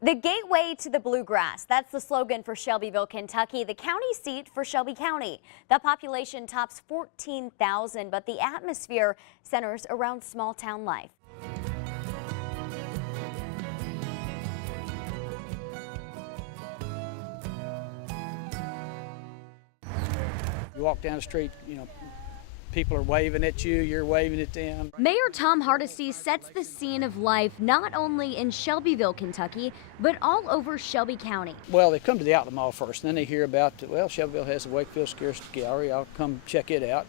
The gateway to the bluegrass. That's the slogan for Shelbyville, Kentucky, the county seat for Shelby County. The population tops 14,000, but the atmosphere centers around small town life. You walk down the street, people are waving at you, you're waving at them. Mayor Tom Hardesty sets the scene of life not only in Shelbyville, Kentucky, but all over Shelby County. Well, they come to the outlet mall first, and then they hear about, Shelbyville has a Wakefield Scarcity Gallery, I'll come check it out.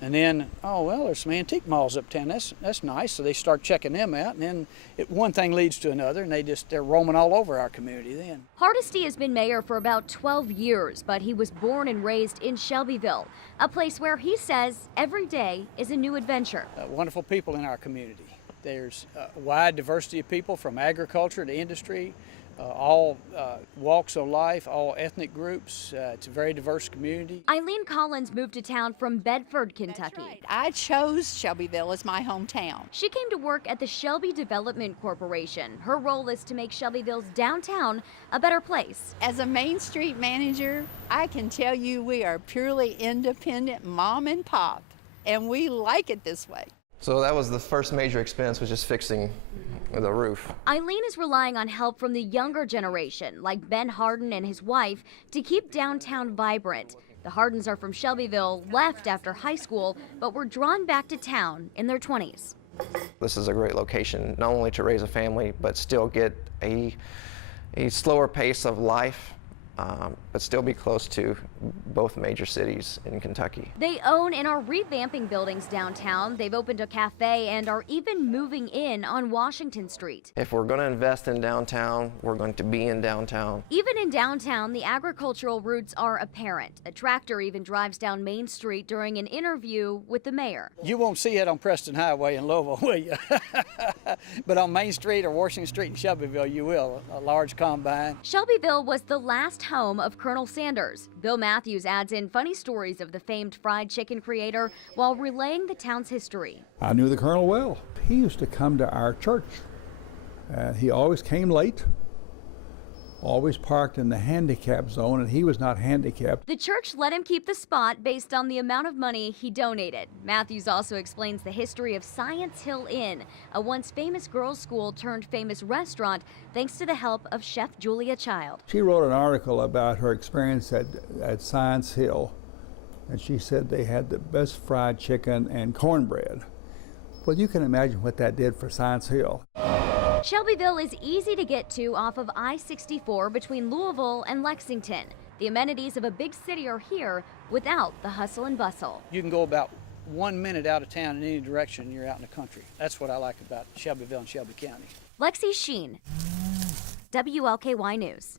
And then, there's some antique malls uptown, that's nice, so they start checking them out, and then one thing leads to another, and they're roaming all over our community then. Hardesty has been mayor for about 12 years, but he was born and raised in Shelbyville, a place where he says every day is a new adventure. Wonderful people in our community. There's a wide diversity of people from agriculture to industry, all walks of life, all ethnic groups. It's a very diverse community. Eileen Collins moved to town from Bedford, Kentucky. That's right. I chose Shelbyville as my hometown. She came to work at the Shelby Development Corporation. Her role is to make Shelbyville's downtown a better place. As a Main Street manager, I can tell you we are purely independent mom and pop, and we like it this way. So that was the first major expense, was just fixing the roof. Eileen is relying on help from the younger generation, like Ben Harden and his wife, to keep downtown vibrant. The Hardens are from Shelbyville, left after high school, but were drawn back to town in their 20s. This is a great location, not only to raise a family, but still get a slower pace of life, but still be close to both major cities in Kentucky. They own and are revamping buildings downtown. They've opened a cafe and are even moving in on Washington Street. If we're going to invest in downtown, we're going to be in downtown. Even in downtown, the agricultural roots are apparent. A tractor even drives down Main Street during an interview with the mayor. You won't see it on Preston Highway in Louisville, will you? But on Main Street or Washington Street in Shelbyville, you will. A large combine. Shelbyville was the last home of Colonel Sanders. Bill Matthews adds in funny stories of the famed fried chicken creator while relaying the town's history. I knew the Colonel well. He used to come to our church. He always came late, always parked in the handicap zone, and he was not handicapped. The church let him keep the spot based on the amount of money he donated. Matthews also explains the history of Science Hill Inn, a once famous girls' school turned famous restaurant, thanks to the help of Chef Julia Child. She wrote an article about her experience at Science Hill, and she said they had the best fried chicken and cornbread. Well, you can imagine what that did for Science Hill. Shelbyville is easy to get to off of I-64 between Louisville and Lexington. The amenities of a big city are here without the hustle and bustle. You can go about 1 minute out of town in any direction and you're out in the country. That's what I like about Shelbyville and Shelby County. Lexi Sheen, WLKY News.